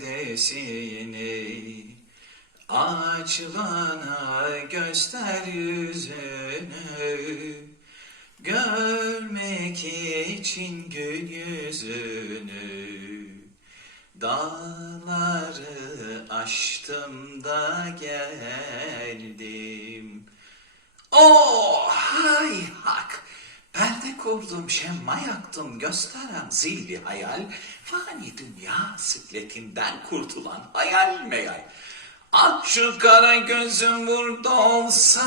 perdesini Aç bana göster yüzünü. Görmek için gül yüzünü. Dağları aştım da geldim. Oh! Hay hak Perde kurdum şemma yaktım gösteren zilli hayal. Fani dünya sıkletinden kurtulan hayal meyal. Ah şu kara gözüm burada olsa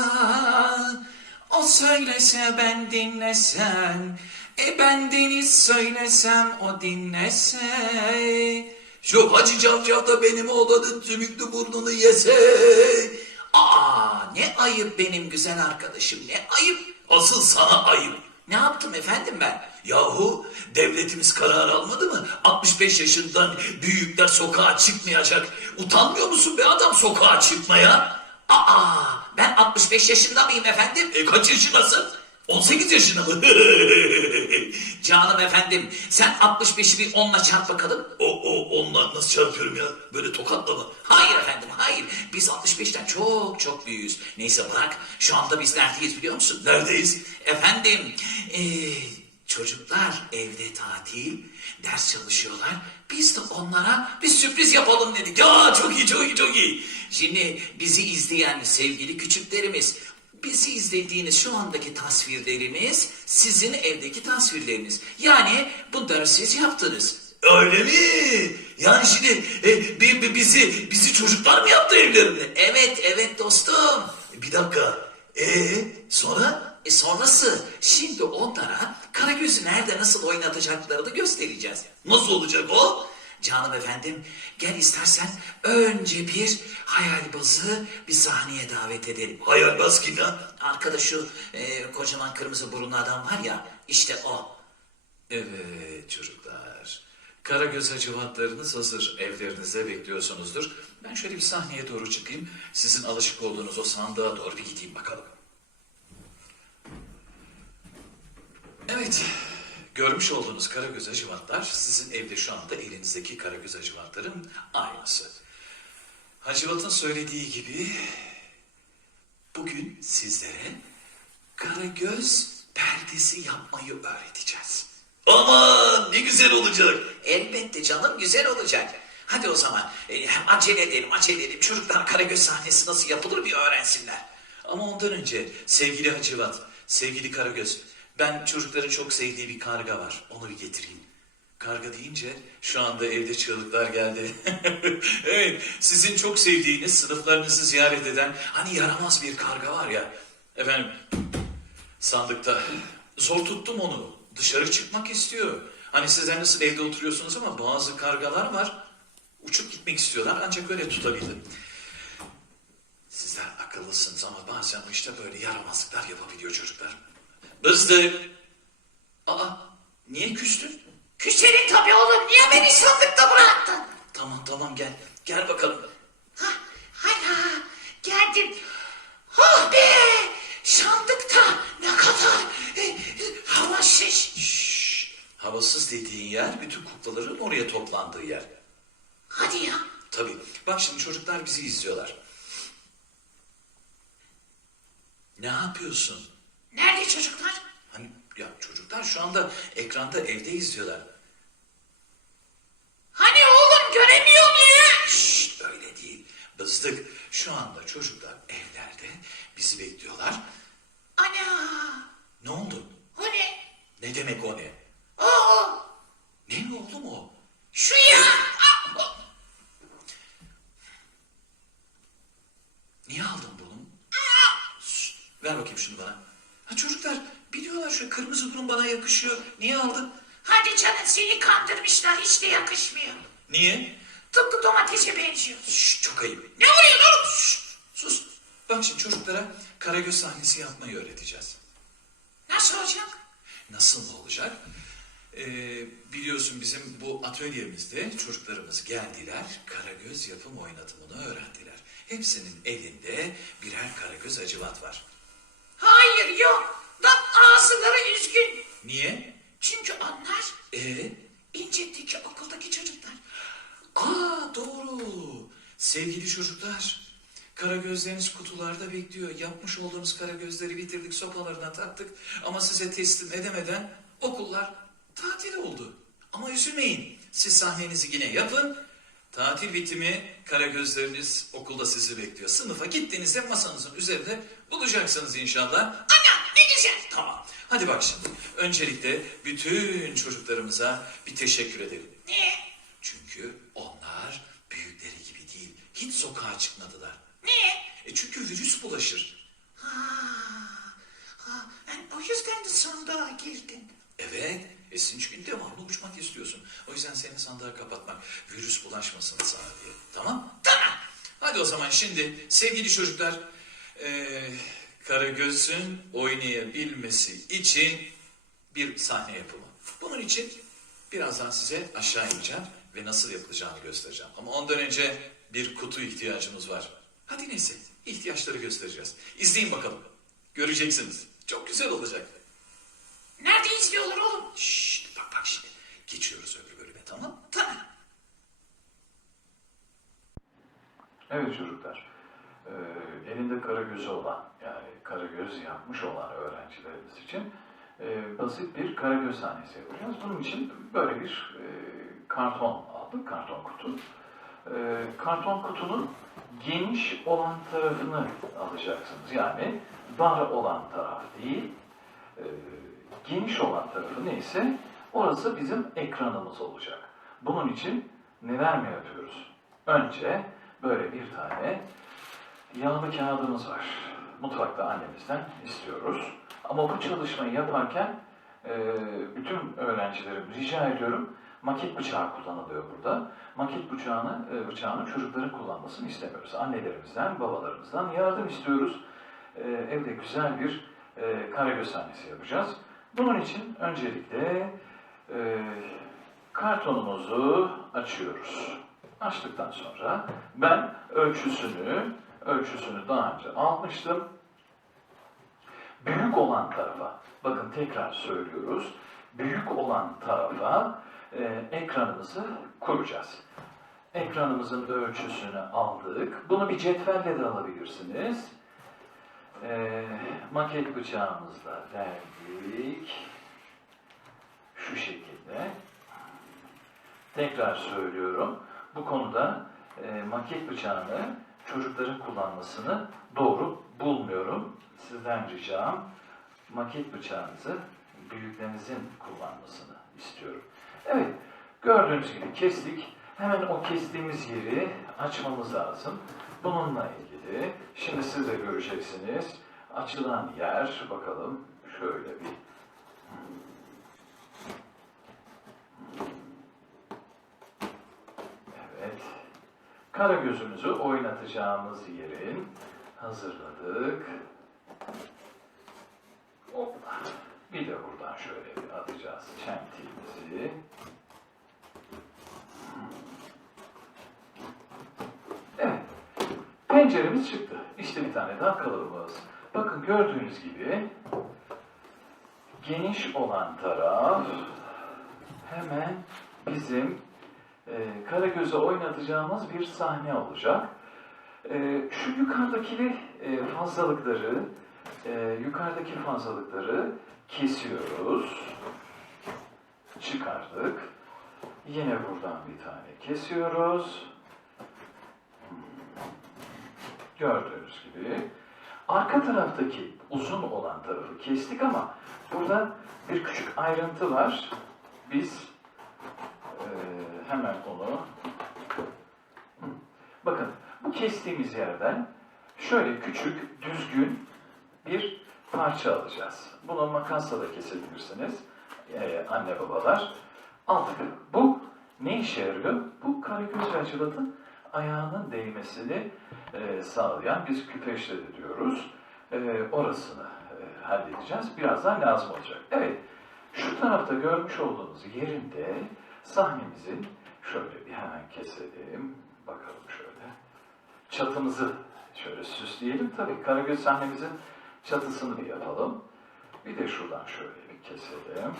O söylese ben dinlesem. E ben deniz söylesem o dinlese. Şu Hacı Cavcav da benim oğlanın sümüklü burnunu yese. Aa ne ayıp benim güzel arkadaşım ne ayıp. Asıl sana ayıp. Ne yaptım efendim ben Yahu devletimiz karar almadı mı? 65 yaşından büyükler sokağa çıkmayacak. Utanmıyor musun be adam sokağa çıkmaya? Aa ben 65 yaşında mıyım efendim E kaç yaşındasın? 18 yaşında mı? Canım efendim sen 65'i bir onla çarp bakalım. o, o onunla nasıl çarpıyorum ya? Böyle tokatla mı? Hayır efendim hayır. Biz 65'ten çok çok büyüğüz. Neyse bırak şu anda biz neredeyiz biliyor musun? Neredeyiz? Efendim eee, çocuklar evde tatil, ders çalışıyorlar. Biz de onlara bir sürpriz yapalım dedik. Ya çok iyi çok iyi çok iyi. Şimdi bizi izleyen sevgili küçüklerimiz, bizi izlediğiniz şu andaki tasvirleriniz sizin evdeki tasvirleriniz. Yani bunları siz yaptınız. Öyle mi? Yani şimdi e, bi- bi- bizi bizi çocuklar mı yaptı evlerinde? Evet, evet dostum. Bir dakika. Ee sonra? E sonrası şimdi onlara Karagöz'ü nerede nasıl oynatacaklarını göstereceğiz. Nasıl olacak o? Canım efendim gel istersen önce bir hayalbazı bir sahneye davet edelim. Hayalbaz kim ya? Arkada şu e, kocaman kırmızı burunlu adam var ya işte o. Evet çocuklar. Karagöz hacivatlarınız hazır. Evlerinizde bekliyorsunuzdur. Ben şöyle bir sahneye doğru çıkayım. Sizin alışık olduğunuz o sandığa doğru bir gideyim bakalım. Evet. Görmüş olduğunuz karagöz hacivatlar sizin evde şu anda elinizdeki karagöz hacivatların aynısı. Hacivat'ın söylediği gibi bugün sizlere karagöz perdesi yapmayı öğreteceğiz. Aman ne güzel olacak. Elbette canım güzel olacak. Hadi o zaman e, acele edelim acele edelim. Çocuklar Karagöz sahnesi nasıl yapılır bir öğrensinler. Ama ondan önce sevgili Hacivat, sevgili Karagöz. Ben çocukların çok sevdiği bir karga var. Onu bir getireyim. Karga deyince şu anda evde çığlıklar geldi. evet sizin çok sevdiğiniz sınıflarınızı ziyaret eden hani yaramaz bir karga var ya. Efendim sandıkta. Zor tuttum onu. Dışarı çıkmak istiyor. Hani sizler nasıl evde oturuyorsunuz ama bazı kargalar var. Uçup gitmek istiyorlar ancak öyle tutabildim. Sizler akıllısınız ama bazen işte böyle yaramazlıklar yapabiliyor çocuklar. Bızdık. Aa niye küstün? Küserin tabii oğlum. Niye beni sandıkta bıraktın? Tamam tamam gel. Gel bakalım. Ha, hala geldim. Oh be! Sandıkta ne kadar e, havasız. Şşş. Havasız dediğin yer bütün kuklaların oraya toplandığı yer. Hadi ya. Tabii. Bak şimdi çocuklar bizi izliyorlar. Ne yapıyorsun? Ya çocuklar şu anda ekranda evde izliyorlar. Hani oğlum göremiyor muyum? Şşt öyle değil. Bızdık. Şu anda çocuklar evlerde bizi bekliyorlar. Ana! Ne oldu? O ne? Ne demek o ne? O. Ne oğlum o? Şu ya. Niye aldın bunu? Ver bakayım şunu bana. Ha çocuklar biliyorlar şu kırmızı burun bana yakışıyor. Niye aldın? Hadi canım seni kandırmışlar. Hiç de yakışmıyor. Niye? Tıpkı domatese benziyor. Şşt çok ayıp. Ne oluyor oğlum? Şşt, sus. Bak şimdi çocuklara Karagöz sahnesi yapmayı öğreteceğiz. Nasıl olacak? Nasıl mı olacak? Ee, biliyorsun bizim bu atölyemizde çocuklarımız geldiler, karagöz yapım oynatımını öğrendiler. Hepsinin elinde birer karagöz acıvat var. Hayır yok. Bak ağızları üzgün. Niye? Çünkü onlar Ee, İncet'teki okuldaki çocuklar. Aa doğru. Sevgili çocuklar, kara gözleriniz kutularda bekliyor. Yapmış olduğunuz kara gözleri bitirdik, sopalarına taktık. Ama size teslim edemeden okullar tatil oldu. Ama üzülmeyin. Siz sahnenizi yine yapın. Tatil bitimi kara gözleriniz okulda sizi bekliyor. Sınıfa gittiğinizde masanızın üzerinde bulacaksınız inşallah. Ana ne güzel. Tamam. Hadi bak şimdi. Öncelikle bütün çocuklarımıza bir teşekkür edelim. Niye? Çünkü onlar büyükleri gibi değil. Hiç sokağa çıkmadılar. Niye? E çünkü virüs bulaşır. Ha, ha, ben o yüzden de sandığa girdin. Evet. E sen çünkü devamlı uçmak istiyorsun. O yüzden seni sandığa kapatmak virüs bulaşmasın sana diye. Tamam? Tamam. Hadi o zaman şimdi sevgili çocuklar eee Karagöz'ün oynayabilmesi için bir sahne yapımı. Bunun için birazdan size aşağı ineceğim ve nasıl yapılacağını göstereceğim. Ama ondan önce bir kutu ihtiyacımız var. Hadi neyse ihtiyaçları göstereceğiz. İzleyin bakalım. Göreceksiniz. Çok güzel olacak. Nerede izliyorlar oğlum? Şşt bak bak şimdi. Geçiyoruz öbür bölüme tamam Tamam. Evet çocuklar, eee, elinde kara gözü olan, yani kara göz yapmış olan öğrencilerimiz için eee, basit bir kara göz sahnesi yapacağız. Bunun için böyle bir eee, karton aldık, karton kutu. Eee, karton kutunun geniş olan tarafını alacaksınız. Yani dar olan taraf değil, eee, geniş olan tarafı neyse orası bizim ekranımız olacak. Bunun için neler mi yapıyoruz? Önce böyle bir tane yağlı kağıdımız var. Mutfakta annemizden istiyoruz. Ama bu çalışmayı yaparken e, bütün öğrencilerim rica ediyorum maket bıçağı kullanılıyor burada. Maket bıçağını, e, bıçağını çocukların kullanmasını istemiyoruz. Annelerimizden, babalarımızdan yardım istiyoruz. E, evde güzel bir e, karagöz sahnesi yapacağız. Bunun için öncelikle kartonumuzu açıyoruz. Açtıktan sonra ben ölçüsünü ölçüsünü daha önce almıştım. Büyük olan tarafa, bakın tekrar söylüyoruz, büyük olan tarafa e, ekranımızı kuracağız. Ekranımızın ölçüsünü aldık. Bunu bir cetvelle de alabilirsiniz. E, maket bıçağımızla verdik. Şu şekilde. Tekrar söylüyorum. Bu konuda e, maket bıçağını çocukların kullanmasını doğru bulmuyorum. Sizden ricam maket bıçağınızı büyüklerinizin kullanmasını istiyorum. Evet, gördüğünüz gibi kestik. Hemen o kestiğimiz yeri açmamız lazım. Bununla ilgili şimdi siz de göreceksiniz. Açılan yer bakalım şöyle bir Evet. Kara gözümüzü oynatacağımız yerin hazırladık. Hop. Bir de buradan şöyle bir atacağız çentiğimizi. Evet. Penceremiz çıktı. İşte bir tane daha kalıbımız. Bakın gördüğünüz gibi geniş olan taraf hemen bizim e, Karagöz'e oynatacağımız bir sahne olacak. E, şu yukarıdaki e, fazlalıkları, e, yukarıdaki fazlalıkları kesiyoruz. Çıkardık. Yine buradan bir tane kesiyoruz. Gördüğünüz gibi. Arka taraftaki uzun olan tarafı kestik ama burada bir küçük ayrıntı var. Biz hemen onu bakın bu kestiğimiz yerden şöyle küçük düzgün bir parça alacağız. Bunu makasla da kesebilirsiniz ee, anne babalar. Aldık. Bu ne işe yarıyor? Bu karagöz ve ayağının değmesini e, sağlayan biz küpeşte de diyoruz. E, orasını e, halledeceğiz. Birazdan lazım olacak. Evet. Şu tarafta görmüş olduğunuz yerinde sahnemizin şöyle bir hemen keselim. Bakalım şöyle. Çatımızı şöyle süsleyelim. Tabii Karagöz sahnemizin çatısını bir yapalım. Bir de şuradan şöyle bir keselim.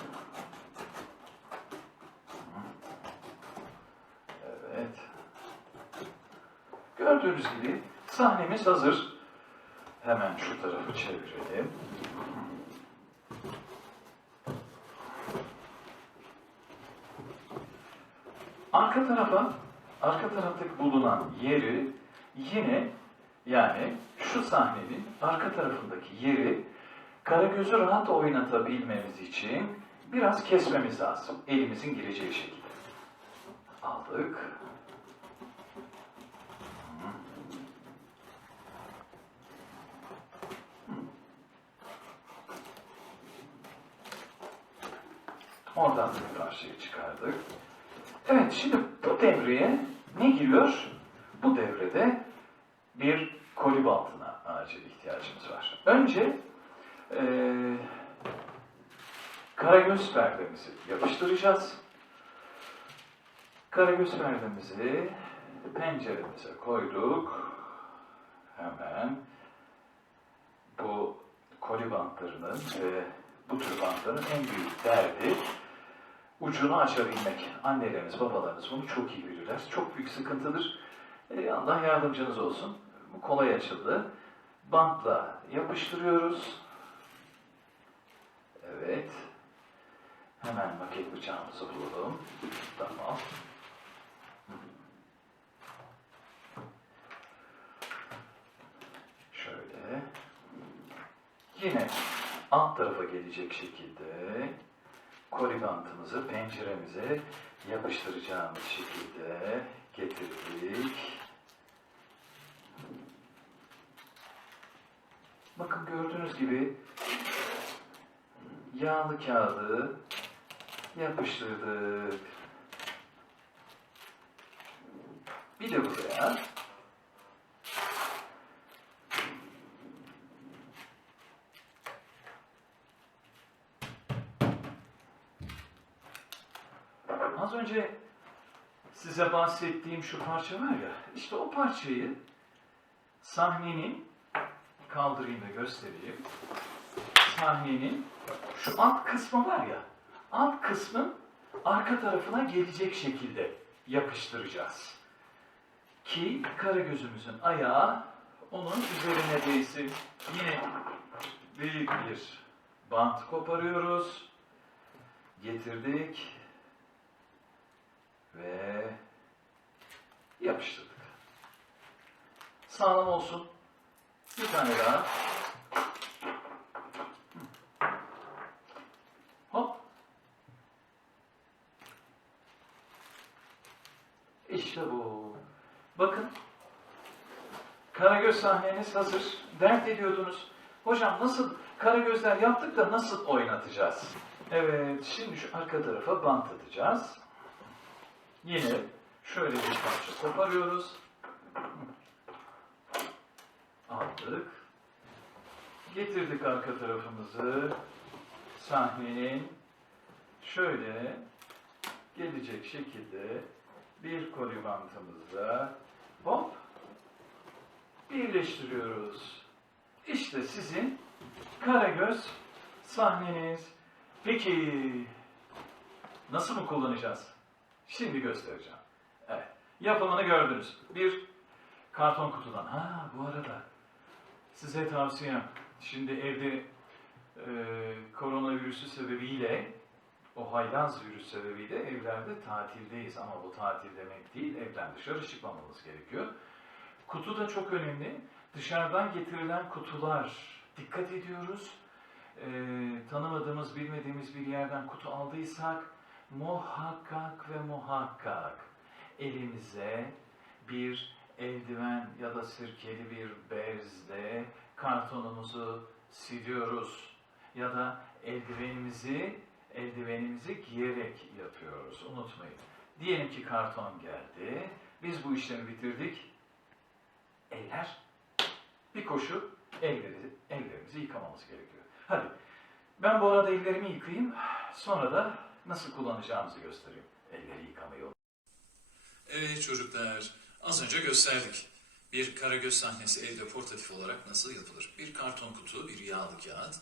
Evet. Gördüğünüz gibi sahnemiz hazır. Hemen şu tarafı çevirelim. Arka tarafa, arka taraftaki bulunan yeri yine yani şu sahnenin arka tarafındaki yeri Karagöz'ü rahat oynatabilmemiz için biraz kesmemiz lazım. Elimizin gireceği şekilde. Aldık. Oradan da karşıya çıkardık. Evet, şimdi bu devreye ne giriyor? Bu devrede bir koli bantına acil ihtiyacımız var. Önce eee karagöz perdemizi yapıştıracağız. Karagöz perdemizi penceremize koyduk. Hemen bu koli bantlarının ve bu tür bantların en büyük derdi ucunu açabilmek. Annelerimiz, babalarımız bunu çok iyi bilirler. Çok büyük sıkıntıdır. Ee, Allah yardımcınız olsun. Bu kolay açıldı. Bantla yapıştırıyoruz. Evet. Hemen maket bıçağımızı bulalım. Tamam. Şöyle. Yine alt tarafa gelecek şekilde koli bantımızı penceremize yapıştıracağımız şekilde getirdik. Bakın gördüğünüz gibi yağlı kağıdı yapıştırdık. Bir de buraya Az önce size bahsettiğim şu parça var ya, işte o parçayı sahnenin, kaldırayım da göstereyim. Sahnenin şu alt kısmı var ya, alt kısmın arka tarafına gelecek şekilde yapıştıracağız. Ki karagözümüzün ayağı onun üzerine değsin. Yine büyük bir bant koparıyoruz. Getirdik ve yapıştırdık. Sağlam olsun. Bir tane daha. Hop. İşte bu. Bakın. Karagöz sahneniz hazır. Dert ediyordunuz. Hocam nasıl Karagözler yaptık da nasıl oynatacağız? Evet, şimdi şu arka tarafa bant atacağız. Yine şöyle bir parça koparıyoruz. Aldık. Getirdik arka tarafımızı. Sahnenin şöyle gelecek şekilde bir koli bantımızla hop birleştiriyoruz. İşte sizin Karagöz sahneniz. Peki nasıl mı kullanacağız? Şimdi göstereceğim. Evet. Yapımını gördünüz. Bir karton kutudan. Ha bu arada size tavsiyem. Şimdi evde e, koronavirüsü sebebiyle o haylaz virüs sebebiyle evlerde tatildeyiz ama bu tatil demek değil. Evden dışarı çıkmamamız gerekiyor. Kutu da çok önemli. Dışarıdan getirilen kutular dikkat ediyoruz. E, tanımadığımız, bilmediğimiz bir yerden kutu aldıysak muhakkak ve muhakkak elimize bir eldiven ya da sirkeli bir bezle kartonumuzu siliyoruz ya da eldivenimizi eldivenimizi giyerek yapıyoruz. Unutmayın. Diyelim ki karton geldi. Biz bu işlemi bitirdik. Eller bir koşu elleri, ellerimizi yıkamamız gerekiyor. Hadi ben bu arada ellerimi yıkayayım. Sonra da nasıl kullanacağımızı göstereyim. Elleri yıkamayı Evet çocuklar, az önce gösterdik. Bir karagöz sahnesi evde portatif olarak nasıl yapılır? Bir karton kutu, bir yağlı kağıt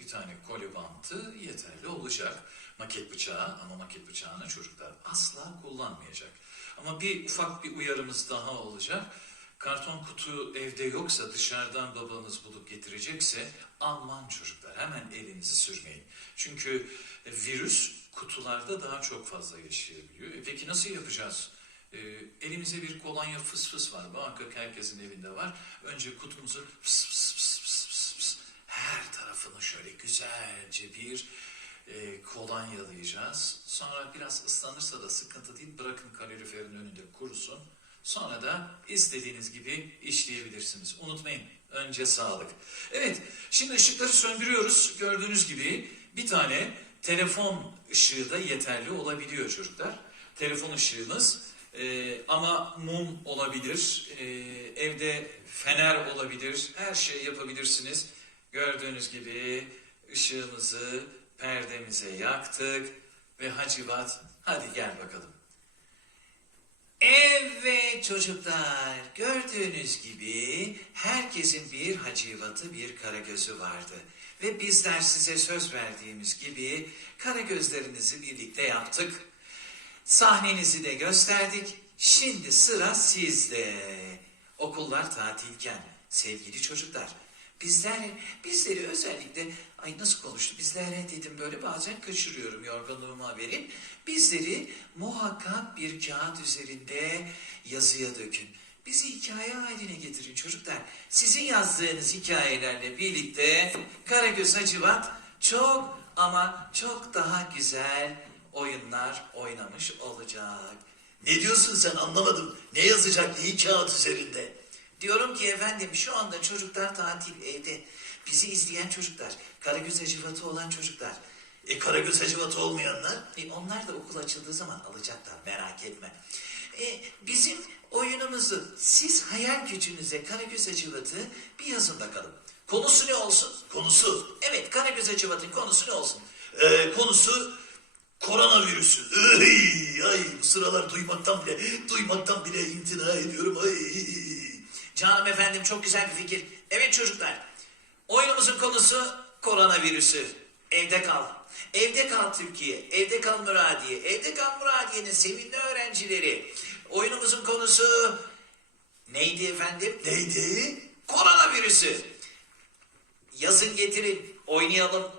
bir tane koli bantı yeterli olacak. Maket bıçağı ama maket bıçağını çocuklar asla kullanmayacak. Ama bir ufak bir uyarımız daha olacak. Karton kutu evde yoksa dışarıdan babanız bulup getirecekse aman çocuklar hemen elinizi sürmeyin. Çünkü virüs kutularda daha çok fazla yaşayabiliyor. E peki nasıl yapacağız? E, elimizde bir kolonya fıs fıs var. Muhakkak herkesin evinde var. Önce kutumuzu fıs fıs fıs fıs fıs fıs her tarafını şöyle güzelce bir e, kolonyalayacağız. Sonra biraz ıslanırsa da sıkıntı değil. Bırakın kaloriferin önünde kurusun. Sonra da istediğiniz gibi işleyebilirsiniz. Unutmayın önce sağlık. Evet şimdi ışıkları söndürüyoruz. Gördüğünüz gibi bir tane telefon ışığı da yeterli olabiliyor çocuklar. Telefon ışığınız e, ama mum olabilir, e, evde fener olabilir, her şey yapabilirsiniz. Gördüğünüz gibi ışığımızı perdemize yaktık ve Hacivat hadi gel bakalım. Evet çocuklar, gördüğünüz gibi herkesin bir hacivatı, bir karagözü vardı. Ve bizler size söz verdiğimiz gibi karagözlerinizi birlikte yaptık. Sahnenizi de gösterdik. Şimdi sıra sizde. Okullar tatilken sevgili çocuklar. Bizler, bizleri özellikle, ay nasıl konuştu, bizlere dedim böyle bazen kaçırıyorum yorgunluğuma verin. Bizleri muhakkak bir kağıt üzerinde yazıya dökün. Bizi hikaye haline getirin çocuklar. Sizin yazdığınız hikayelerle birlikte Karagöz Hacivat çok ama çok daha güzel oyunlar oynamış olacak. Ne diyorsun sen anlamadım. Ne yazacak neyi kağıt üzerinde? Diyorum ki efendim şu anda çocuklar tatil evde. Bizi izleyen çocuklar, Karagöz Hacivat'ı olan çocuklar. E Karagöz Hacivat'ı olmayanlar? E, onlar da okul açıldığı zaman alacaklar merak etme. E, bizim oyunumuzu siz hayal gücünüze Karagöz Hacivat'ı bir yazın bakalım. Konusu ne olsun? Konusu. Evet Karagöz Hacivat'ın konusu ne olsun? e, konusu koronavirüsü. Ay, ay bu sıralar duymaktan bile duymaktan bile imtina ediyorum. Ay. Canım efendim çok güzel bir fikir. Evet çocuklar oyunumuzun konusu koronavirüsü. Evde kal. Evde kal Türkiye. Evde kal Muradiye. Evde kal Muradiye'nin sevimli öğrencileri. Oyunumuzun konusu neydi efendim? Neydi? Koronavirüsü. Yazın getirin, oynayalım.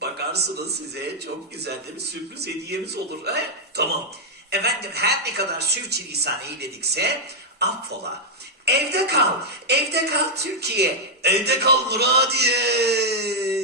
Bakarsınız size çok güzel de bir sürpriz hediyemiz olur. He? Tamam. Efendim her ne kadar sürçülisan eyledikse affola. Evde kal, evde kal Türkiye. Evde kal Muradiye.